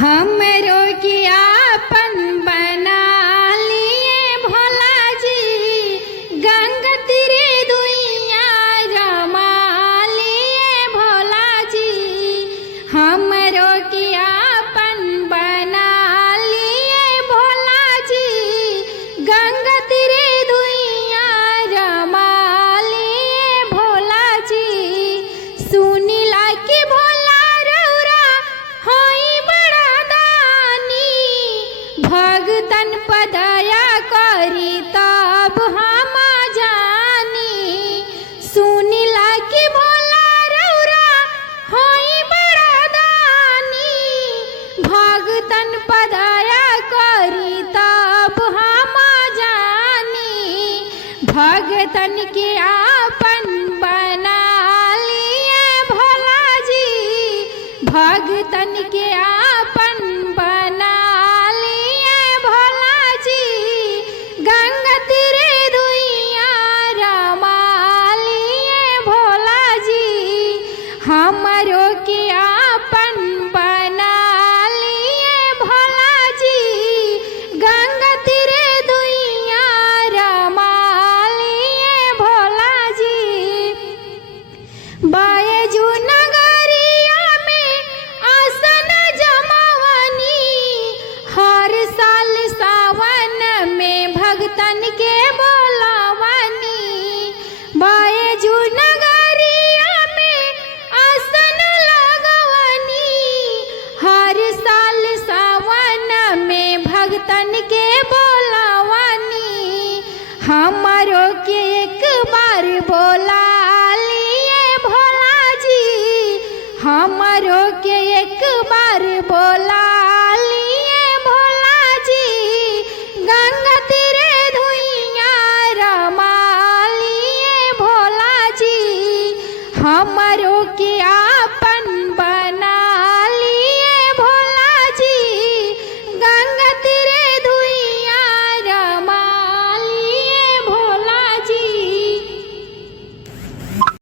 हमरो के आपन बना लिए भोला जी, गंगा तीरे दुइया रमा लिए भोला जी। हमरो के आपन बना लिए भोला जी, गंगा तीरे दुइया रमा लिए भोला जी। सुनीला की भोला रौरा होई बड़ा दानी, भगतन पदया करी तब हम जानी। सुनीला की भोला रौरा होई बड़ा दानी, भगतन पदया करी तब हम जानी। भगतन के आपन बना लिए भोला जी, भगतन के आपन बना लिए भोला जी। गंगा तीरे दुइया रमा लिए भोला जी। हमरो के आपन बना लिए भोला जी, गंगा तीरे दुइया रमा लिए भोला जी। बैजू नगरिया में आसन जमावनी, हर साल सावन में भगतन के बोलावनी। बैजू नगरिया में आसन लगवनी, हर साल सावन में भगतन के बोलावनी। हमरो के एक बार बोला लिए भोला जी, हमरो के एक बार बोला